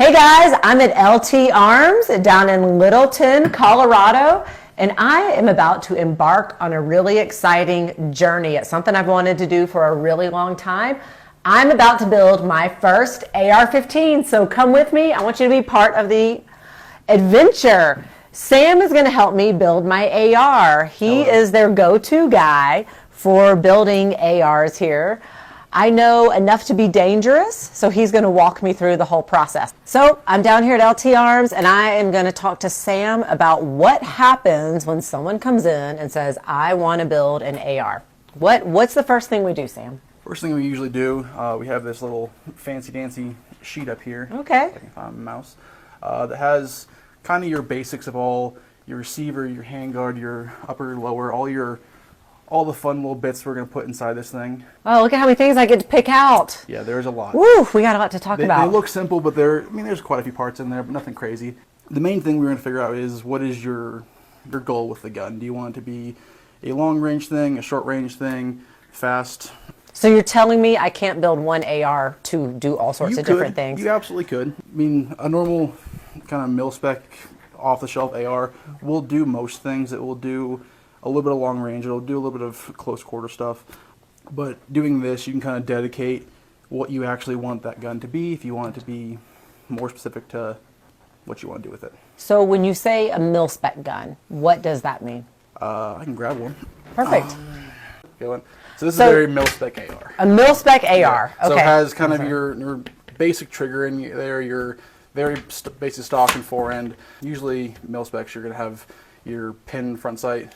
Hey guys, I'm at LT Arms down in Littleton, Colorado, and I am about to embark on a really exciting journey. It's something I've wanted to do for a really long time. I'm about to build my first AR-15, so come with me. I want you to be part of the adventure. Sam is going to help me build my AR. He is their go-to guy for building ARs here. I know enough to be dangerous, so he's going to walk me through the whole process. So I'm down here at LT Arms, and I am going to talk to Sam about what happens when someone comes in and says, I want to build an AR. What's the first thing we do, Sam? First thing we usually do, we have this little fancy-dancy sheet up here. Okay. If I can find my mouse. That has kind of your basics of all your receiver, your handguard, your upper, lower, all the fun little bits we're going to put inside this thing. Oh, look at how many things I get to pick out. Yeah, there's a lot. Woo, we got a lot to talk about. They look simple, but there's quite a few parts in there, but nothing crazy. The main thing we're going to figure out is what is your goal with the gun. Do you want it to be a long-range thing, a short-range thing, fast? So you're telling me I can't build one AR to do all sorts of different things? You absolutely could. I mean, a normal kind of mil-spec, off-the-shelf AR will do most things. It will do a little bit of long range. It'll do a little bit of close quarter stuff. But doing this, you can kind of dedicate what you actually want that gun to be, if you want it to be more specific to what you want to do with it. So when you say a mil-spec gun, what does that mean? I can grab one. Perfect. So this is a very mil-spec AR. A mil-spec AR, yeah. okay. So it has kind of your basic trigger in there, your very basic stock and forend. Usually mil-specs, you're going to have your pin front sight,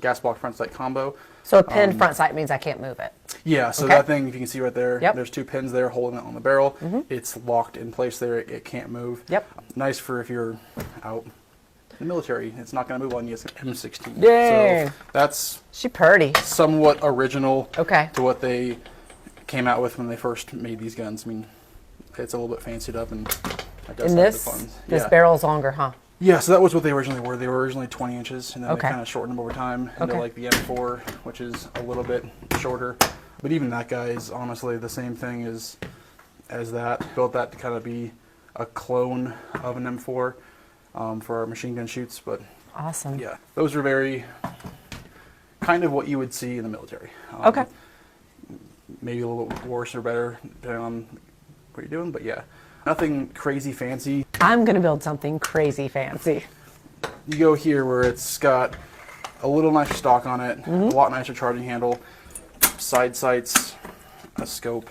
gas block front sight combo. So a pin front sight means I can't move it. Yeah, so that thing, if you can see right there, Yep. there's two pins there holding it on the barrel. It's locked in place there. It can't move. Yep. Nice for if you're out in the military. It's not going to move on you. It's an M16. Dang. So that's She purty. somewhat original Okay. to what they came out with when they first made these guns. I mean, it's a little bit fancied up, and that does And have the fun. this barrel's longer, huh? Yeah, so that was what they originally were. They were originally 20 inches, and then Okay. they kind of shortened them over time into like the M4, which is a little bit shorter. But even that guy is honestly the same thing as that. Built that to kind of be a clone of an M4 for our machine gun shoots. But Awesome. yeah, those are very kind of what you would see in the military. Okay. Maybe a little bit worse or better, depending on what you're doing. But yeah, nothing crazy fancy. I'm going to build something crazy fancy. You go here where it's got a little nicer stock on it, a lot nicer charging handle, side sights, a scope,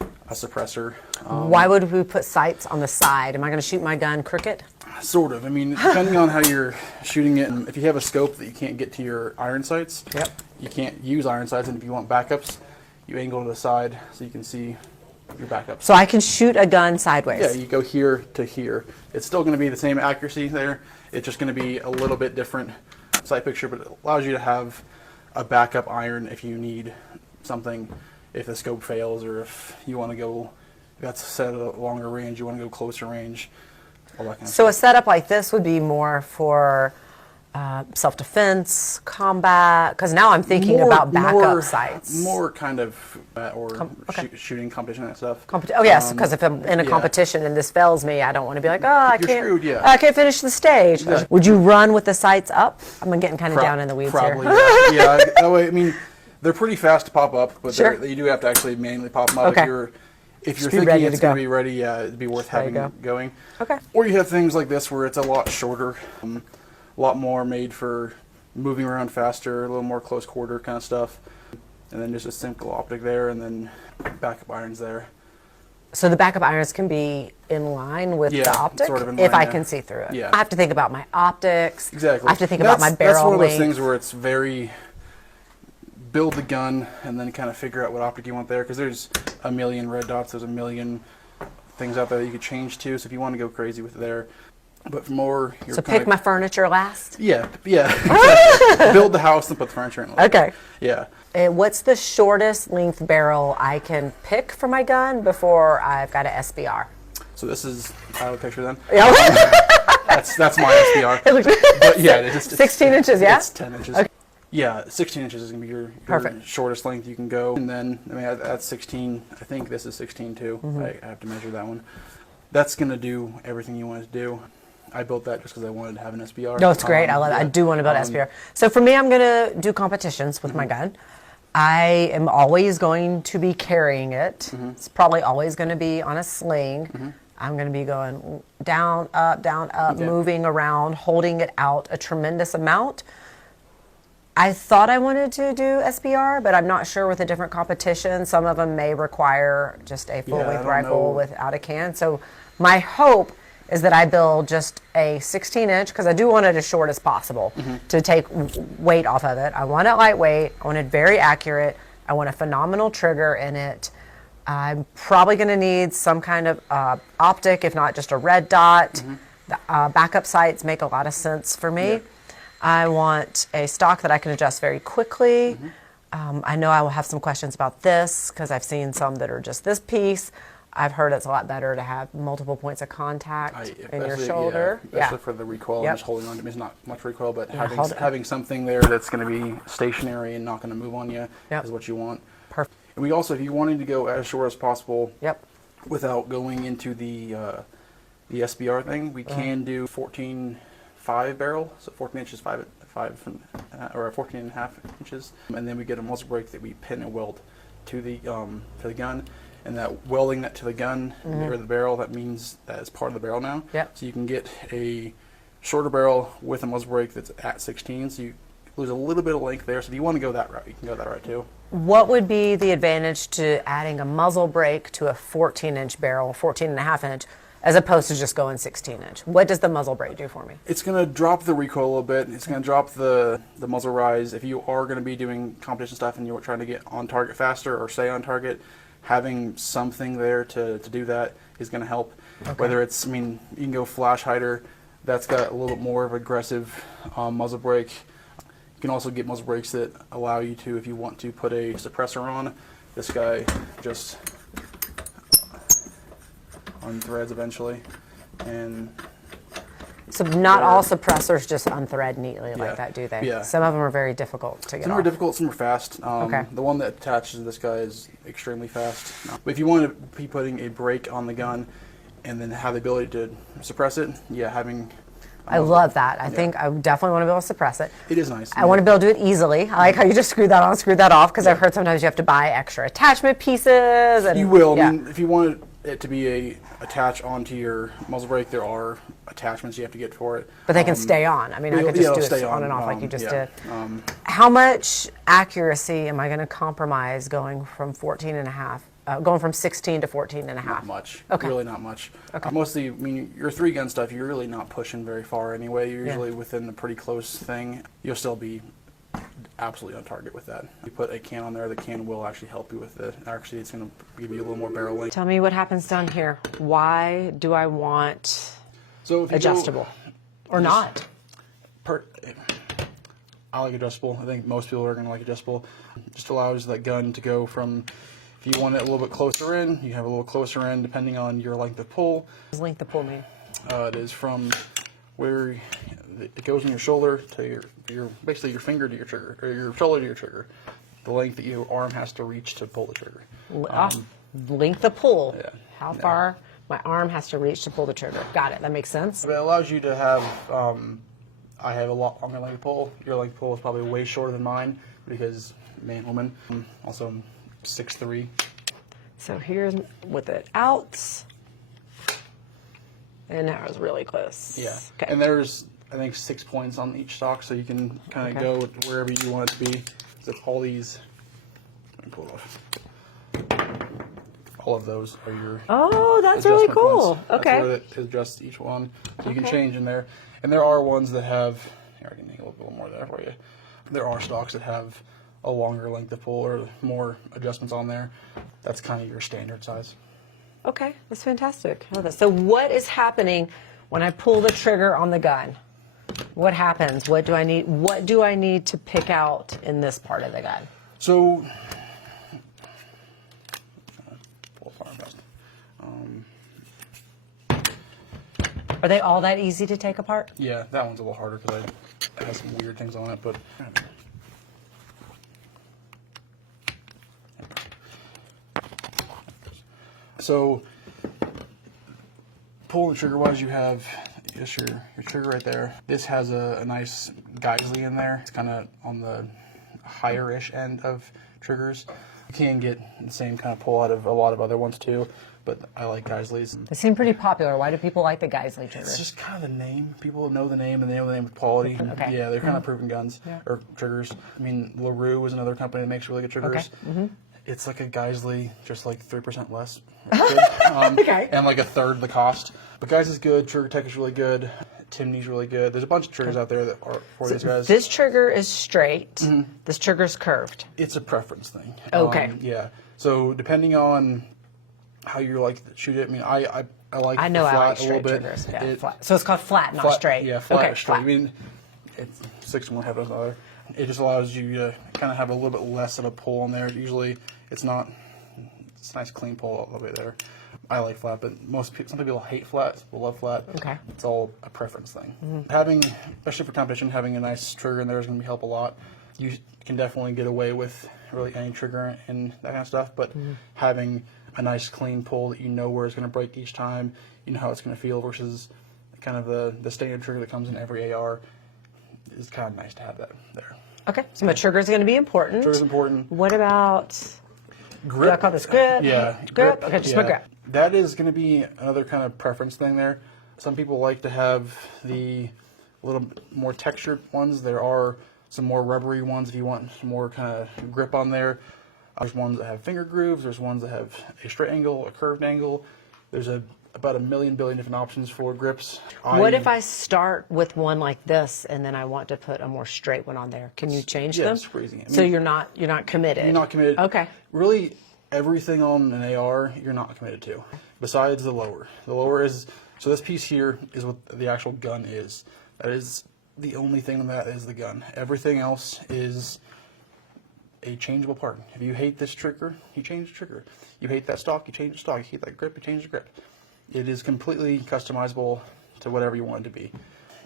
a suppressor. Why would we put sights on the side? Am I going to shoot my gun crooked? Sort of. I mean, depending on how you're shooting it, and if you have a scope that you can't get to your iron sights, you can't use iron sights, and if you want backups, you angle to the side so you can see your backups. So I can shoot a gun sideways? Yeah, you go here to here. It's still going to be the same accuracy there. It's just going to be a little bit different sight picture, but it allows you to have a backup iron if you need something, if the scope fails, or if you want to go, that's set at a longer range, you want to go closer range, all that kind of stuff. So a setup like this would be more for self-defense, combat, because now I'm thinking about backup sights. More kind of, shooting competition and stuff. Oh yes, because if I'm in a competition and this fails me, I don't want to be like, oh, I can't finish the stage. Exactly. Would you run with the sights up? I'm getting kind of down in the weeds probably, here. Yeah. That way, I mean, they're pretty fast to pop up, but you do have to actually manually pop them up. Okay. If you're thinking it's going to be ready, it'd be worth having going. Okay. Or you have things like this where it's a lot shorter, a lot more made for moving around faster, a little more close quarter kind of stuff. And then just a simple optic there, and then backup irons there. So the backup irons can be in line with the optic, sort of in if line, I can see through it. Yeah. I have to think about my optics. Exactly. I have to think about my barrel That's one of those length. things where it's very build the gun and then kind of figure out what optic you want there, because there's a million red dots, there's a million things out there that you could change to. So if you want to go crazy with it there, but for more, So pick my furniture last. Yeah. Exactly. Build the house and put the furniture in. Okay. Yeah. And what's the shortest length barrel I can pick for my gun before I've got an SBR? So this is, I have a picture then. Yeah. That's my SBR. But yeah, it's 16 inches, yeah? It's 10 inches. Okay. Yeah, 16 inches is going to be your shortest length you can go. And then, I mean, that's 16. I think this is 16 too. I have to measure that one. that's going to do everything you want it to do. I built that just because I wanted to have an SBR. No, it's great. I love it. I do want to build SPR. So for me, I'm going to do competitions with my gun. I am always going to be carrying it. It's probably always going to be on a sling. I'm going to be going down, up, moving around, holding it out a tremendous amount. I thought I wanted to do SBR, but I'm not sure with the different competitions. Some of them may require just a full-length rifle without a can. So my hope is that I build just a 16-inch, because I do want it as short as possible to take weight off of it. I want it lightweight. I want it very accurate. I want a phenomenal trigger in it. I'm probably going to need some kind of optic, if not just a red dot. The backup sights make a lot of sense for me. I want a stock that I can adjust very quickly. I know I will have some questions about this because I've seen some that are just this piece. I've heard it's a lot better to have multiple points of contact in your shoulder. Especially for the recoil, just holding on to it is not much recoil, but having something there that's going to be stationary and not going to move on you is what you want. Perfect. And we also, if you're wanting to go as short as possible without going into the SBR thing, we can do 14.5 barrel, so 14 inches, 5 or 14 and a half inches, and then we get a muzzle brake that we pin and weld to the gun, and that welding that to the gun or the barrel, that means that it's part of the barrel now. So you can get a shorter barrel with a muzzle brake that's at 16, so you lose a little bit of length there. So if you want to go that route, you can go that route too. What would be the advantage to adding a muzzle brake to a 14-inch barrel, 14 and a half inch, as opposed to just going 16-inch? What does the muzzle brake do for me? It's going to drop the recoil a little bit. It's going to drop the muzzle rise. If you are going to be doing competition stuff and you're trying to get on target faster or stay on target, having something there to do that is going to help. Whether it's, you can go flash hider. That's got a little bit more of aggressive muzzle brake. You can also get muzzle brakes that allow you to, if you want to put a suppressor on, this guy just unthreads eventually. And so not all suppressors just unthread neatly like that, do they? Yeah. Some of them are very difficult to get Some off. are difficult, some are fast. The one that attaches to this guy is extremely fast. But if you want to be putting a brake on the gun and then have the ability to suppress it, having... I love that. I think I definitely want to be able to suppress it. It is nice. I want to be able to do it easily. I like how you just screw that on, screw that off, because I've heard sometimes you have to buy extra attachment pieces. And, you will. I mean, if you want it to be attach onto your muzzle brake, there are attachments you have to get for it. But they can stay on. I mean, I could just do it on and off like you just did. How much accuracy am I going to compromise going from 14 and a half? Going from 16 to 14 and a half? Not much. Okay. Really not much. Okay. Mostly, your 3-gun stuff, you're really not pushing very far anyway. You're usually within a pretty close thing. You'll still be absolutely on target with that. You put a can on there, the can will actually help you with it. Actually, it's going to give you a little more barrel length. Tell me what happens down here. Why do I want adjustable or not? I like adjustable. I think most people are going to like adjustable. It just allows that gun to go from... If you want it a little bit closer in, you have a little closer in depending on your length of pull. What does length of pull mean? It is from where it goes in your shoulder to your basically your finger to your trigger, or your shoulder to your trigger. The length that your arm has to reach to pull the trigger. Length of pull. Yeah. How far my arm has to reach to pull the trigger. Got it. That makes sense. But it allows you to have. I have a lot longer length of pull. Your length of pull is probably way shorter than mine because man, woman. Also, I'm 6'3". So here's with it out. And that was really close. Yeah. Okay. And there's, I think, 6 points on each stock, so you can kind of go wherever you want it to be. So all these, let me pull it off. All of those are your. Oh, that's really cool. Points. Okay. That's where it adjusts each one, so you can change in there. And there are ones that have. Here, I can make a little bit more there for you. There are stocks that have a longer length of pull or more adjustments on there. That's kind of your standard size. Okay, that's fantastic. I love that. So what is happening when I pull the trigger on the gun? What happens? What do I need? What do I need to pick out in this part of the gun? So, are they all that easy to take apart? Yeah, that one's a little harder because it has some weird things on it, but. So, Pulling the trigger wise, you have just your trigger right there. This has a nice Geisley in there. It's kind of on the higher-ish end of triggers. You can get the same kind of pull out of a lot of other ones too, but I like Geisleys. They seem pretty popular. Why do people like the Geisley trigger? It's just kind of the name. People know the name, and they know the name with quality. Okay. Yeah, they're kind of proven guns or triggers. I mean, LaRue is another company that makes really good triggers. Okay. It's like a Geisley, just like 3% less. Okay. And like a third the cost. But Geisley's good. Trigger Tech is really good. Timney's really good. There's a bunch of triggers out there that are for these guys. This trigger is straight. This trigger's curved. It's a preference thing. Okay. Yeah. So depending on how you like to shoot it, I mean, I like I know the I flat like a little straight bit. triggers. Yeah, flat. So it's called flat, not Flat, straight. Yeah, flat okay, or straight. flat. I mean, it's 6 to 1, half dozen other. It just allows you to kind of have a little bit less of a pull on there. Usually, it's not. It's a nice clean pull all the way there. I like flat, but some people hate flat. Some people love flat. Okay. It's all a preference thing. Having, especially for competition, having a nice trigger in there is going to help a lot. You can definitely get away with really any trigger and that kind of stuff, but having a nice clean pull that you know where it's going to break each time, you know how it's going to feel versus kind of the standard trigger that comes in every AR is kind of nice to have that there. Okay, so my trigger's going to be important. Trigger's important. What about Grip. Do I call this grip? Yeah. Grip? Okay, just my grip. That is going to be another kind of preference thing there. Some people like to have the little more textured ones. There are some more rubbery ones if you want some more kind of grip on there. There's ones that have finger grooves. There's ones that have a straight angle, a curved angle. There's about a billion different options for grips. What if I start with one like this and then I want to put a more straight one on there? Can you change them? Yeah, it's crazy. I So mean, you're not committed. You're not committed. Okay. Really, everything on an AR you're not committed to, besides the lower. The lower is, so this piece here is what the actual gun is. That is the only thing on that is the gun. Everything else is a changeable part. If you hate this trigger, you change the trigger. You hate that stock, you change the stock. You hate that grip, you change the grip. It is completely customizable to whatever you want it to be.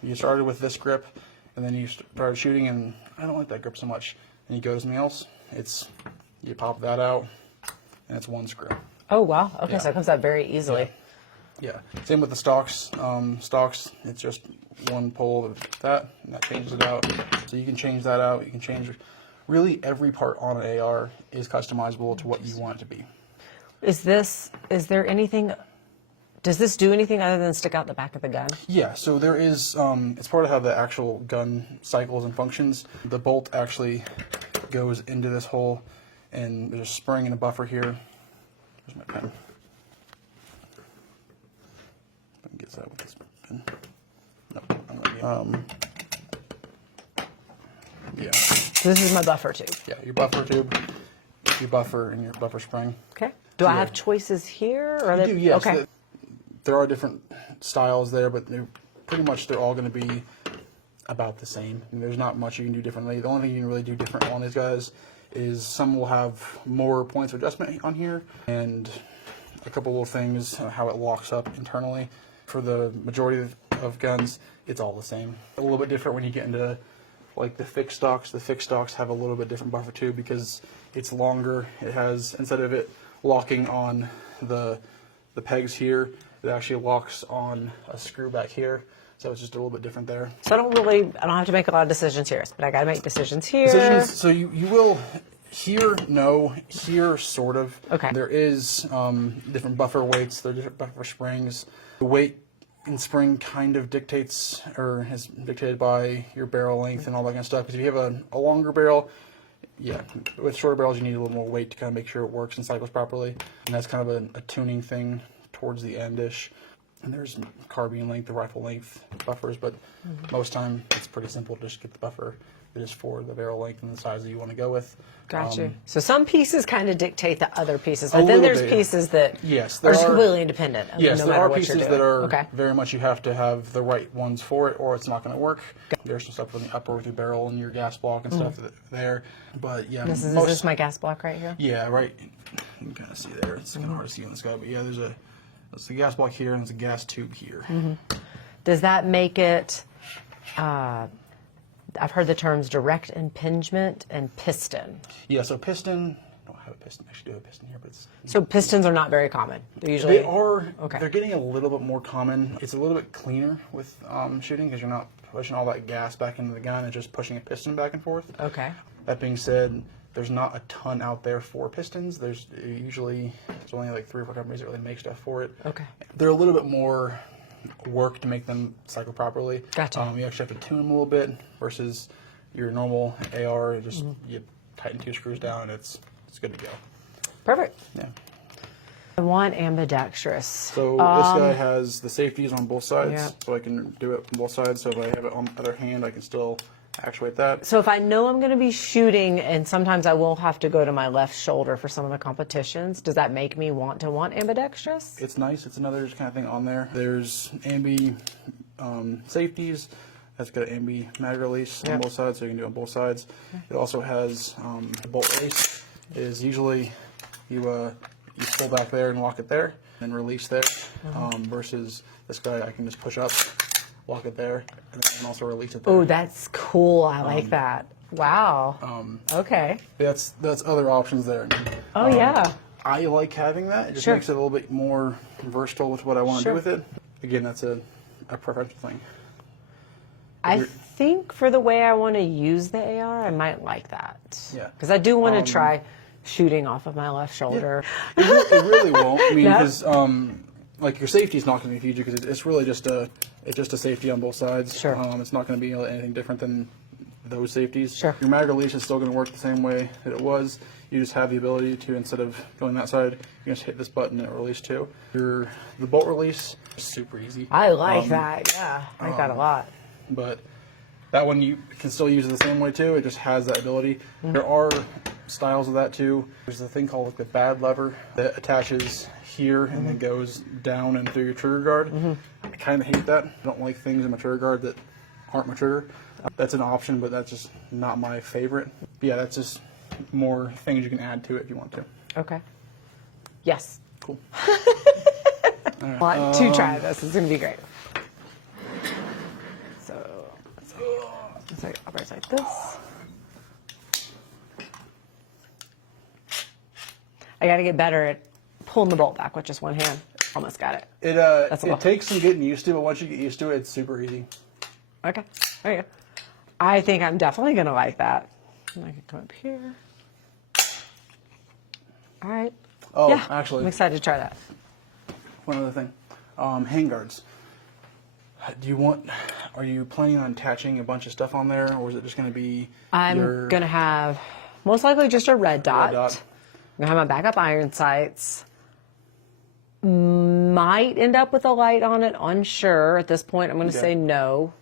You started with this grip, and then you started shooting, and I don't like that grip so much. And you go to something else, you pop that out, and it's one screw. Oh, wow. Okay, Yeah. so it comes out very easily. Yeah. Same with the stocks. Stocks, it's just one pull of that, and that changes it out. So you can change that out. You can change. Really, every part on an AR is customizable to what you want it to be. Is there anything, does this do anything other than stick out the back of the gun? Yeah, so there is, it's part of how the actual gun cycles and functions. The bolt actually goes into this hole, and there's a spring and a buffer here. There's my pen. I can get that with this pen. No, I'm going to yeah. So this is my buffer tube. Yeah, your buffer tube, your buffer, and your buffer spring. Okay. Do I Yeah. have choices here? Or You do, yes. Okay. There are different styles there, but they're all going to be about the same. I mean, there's not much you can do differently. The only thing you can really do different on these guys is some will have more points of adjustment on here, and a couple little things, how it locks up internally. For the majority of guns, it's all the same. A little bit different when you get into like the fixed stocks. The fixed stocks have a little bit different buffer tube because it's longer. It has, instead of it locking on the pegs here, it actually locks on a screw back here. So it's just a little bit different there. So I don't have to make a lot of decisions here, but I got to make decisions here. So you will, here, no, here, sort of. Okay. There is different buffer weights, there are different buffer springs. The weight in spring kind of dictates, or is dictated by your barrel length and all that kind of stuff. Because if you have a longer barrel, yeah, with shorter barrels you need a little more weight to kind of make sure it works and cycles properly. And that's kind of a tuning thing towards the end-ish. And there's carbine length, the rifle length buffers, but most time it's pretty simple to just get the buffer that is for the barrel length and the size that you want to go with. Got you. So some pieces kind of dictate the other pieces, A but then little there's bit. pieces that Yes, are there just are- completely independent. Yes, no there matter are what pieces you're that doing. are Okay. very much you have to have the right ones for it, or it's not going to work. There's some stuff with the upper with your barrel and your gas block and stuff there. But yeah, Is this my gas block right here? yeah, right. You can kind of see there. It's kind of hard to see on this guy, but yeah, there's a gas block here and there's a gas tube here. Does that make it? I've heard the terms direct impingement and piston. Yeah, so piston, I don't have it piston. I should do a piston here, but it's... So pistons are not very common. They're usually... They are. Okay. They're getting a little bit more common. It's a little bit cleaner with shooting because you're not pushing all that gas back into the gun and just pushing a piston back and forth. Okay. That being said, there's not a ton out there for pistons. There's only like 3 or 4 companies that really make stuff for it. Okay. They're a little bit more work to make them cycle properly. Gotcha. You actually have to tune them a little bit versus your normal AR. Just you tighten 2 screws down and it's good to go. Perfect. Yeah. I want ambidextrous. So this guy has the safeties on both sides, Yeah. so I can do it on both sides. So if I have it on the other hand, I can still actuate that. So if I know I'm going to be shooting, and sometimes I will have to go to my left shoulder for some of the competitions, does that make me want ambidextrous? It's nice. It's another kind of thing on there. There's ambi safeties. That's got an ambi mag release on both sides, so you can do it on both sides. It also has the bolt release. Is usually you pull back there and lock it there, and release there. Versus this guy, I can just push up, lock it there, and then I can also release it there. Oh, that's cool. I like that. Wow. Okay. That's other options there. Oh, yeah. I like having that. It just Sure. makes it a little bit more versatile with what I want to Sure. do with it. Again, that's a preferential thing. I think for the way I want to use the AR, I might like that. Yeah. Because I do want to try shooting off of my left shoulder. It really won't. I mean, No? because like your safety is not going to be huge because it's really just a safety on both sides. Sure. It's not going to be anything different than those safeties. Sure. Your mag release is still going to work the same way that it was. You just have the ability to, instead of going that side, you just hit this button and it release too. The bolt release is super easy. I like that. Yeah. I like that a lot. But that one you can still use it the same way too. It just has that ability. There are styles of that too. There's a thing called like the bad lever that attaches here and then goes down and through your trigger guard. I kind of hate that. I don't like things in my trigger guard that aren't my trigger. That's an option, but that's just not my favorite. But yeah, that's just more things you can add to it if you want to. Okay. Yes. Cool. I want to try this. It's going to be great. So, let's say operates like this. I got to get better at pulling the bolt back with just one hand. Almost got it. It takes some getting used to, but once you get used to it, it's super easy. Okay. There you go. I think I'm definitely going to like that. And I can come up here. All right. Oh, yeah, actually, I'm excited to try that. one other thing. Handguards. Are you planning on attaching a bunch of stuff on there, or is it just going to be I'm going to have most likely just a red dot. red dot? I'm going to have my backup iron sights. Might end up with a light on it, unsure. At this point, I'm going to say no.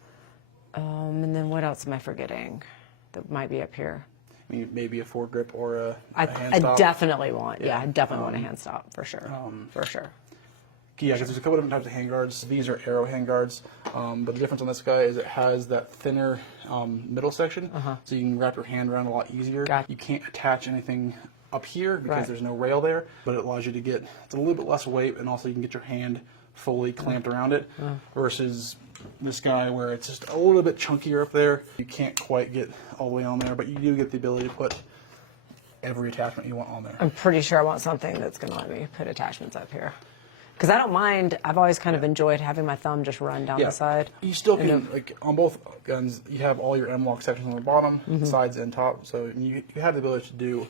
And then what else am I forgetting that might be up here? I mean, maybe a foregrip or a hand I stop. definitely want, I definitely want a hand stop for sure. For sure. Yeah, because there's a couple different types of handguards. These are arrow handguards, but the difference on this guy is it has that thinner middle section, so you can wrap your hand around a lot easier. Gotcha. You can't attach anything up here because Right. there's no rail there, but it allows you to get it's a little bit less weight, and also you can get your hand fully clamped around it, versus this guy where it's just a little bit chunkier up there. You can't quite get all the way on there, but you do get the ability to put every attachment you want on there. I'm pretty sure I want something that's going to let me put attachments up here. Because I don't mind, I've always kind of enjoyed having my thumb just run down the side. You still can, like on both guns, you have all your M-lock sections on the bottom, sides, and top. So you have the ability to do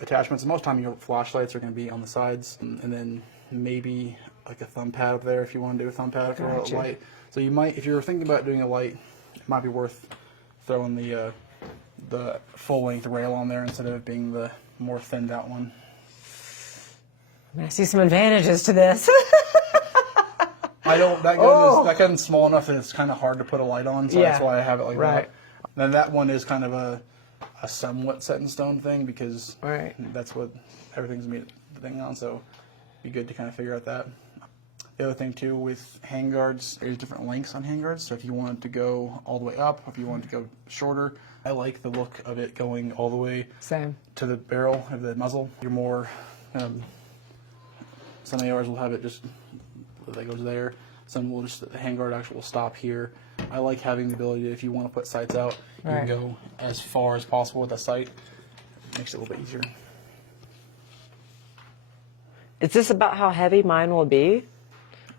attachments. Most of the time, your flashlights are going to be on the sides, and then maybe like a thumb pad up there if you want to do a thumb pad for a light. So you might, if you're thinking about doing a light, it might be worth throwing the full-length rail on there instead of it being the more thinned out one. I see some advantages to this. I don't. That gun's small enough that it's kind of hard to put a light on, so that's why I have it like that. Then that one is kind of a somewhat set in stone thing because that's what everything's made the thing on. So it'd be good to kind of figure out that. The other thing too with handguards, there's different lengths on handguards. So if you wanted to go all the way up, if you wanted to go shorter, I like the look of it going all the way to the barrel of the muzzle. You're more. Some ARs will have it just that goes there. Some will just the handguard actually will stop here. I like having the ability to, if you want to put sights out, you can go as far as possible with the sight. It makes it a little bit easier. Is this about how heavy mine will be?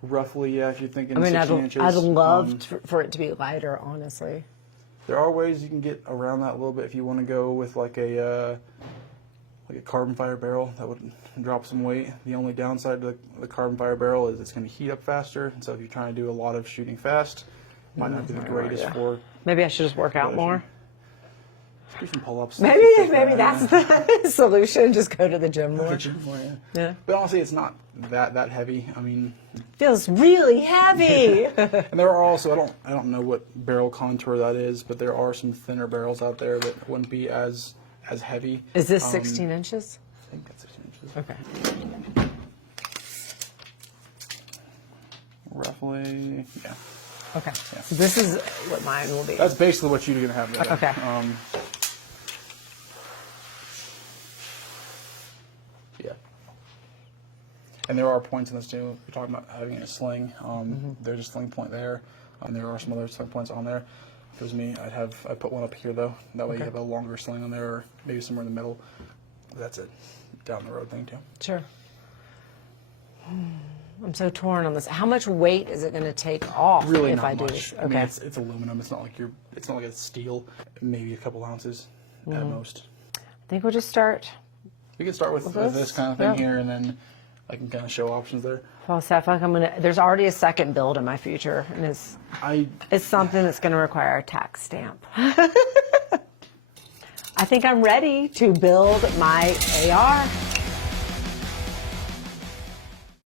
Roughly, yeah, if you're thinking I mean, 16 inches. I'd love for it to be lighter, honestly. There are ways you can get around that a little bit if you want to go with like a carbon fiber barrel that would drop some weight. The only downside to the carbon fiber barrel is it's going to heat up faster, and so if you're trying to do a lot of shooting fast, it might not be the greatest for. Maybe I should just work out more. Do some pull-ups. Maybe that's the solution. Just go to the gym more. Yeah. But honestly, it's not that heavy. I mean, feels really heavy. and there are also I don't know what barrel contour that is, but there are some thinner barrels out there that wouldn't be as heavy. Is this 16 inches? I think that's 16 inches. Okay. Roughly, yeah. Okay. Yeah. So this is what mine will be. That's basically what you're gonna have there. Okay. Yeah. And there are points in this too. You're talking about having a sling. There's a sling point there. There are some other sling points on there. If it was me, I'd put one up here though. That way you have a longer sling on there, or maybe somewhere in the middle. That's it. Down the road thing too. Sure. I'm so torn on this. How much weight is it going to take off Really if not I do much. this? I Okay. mean, it's aluminum. It's not like it's steel. Maybe a couple ounces at most. I think we'll just start. We can start with this kind of thing here, and then I can kind of show options there. Well, so I feel like there's already a second build in my future, and it's something that's going to require a tax stamp. I think I'm ready to build my AR.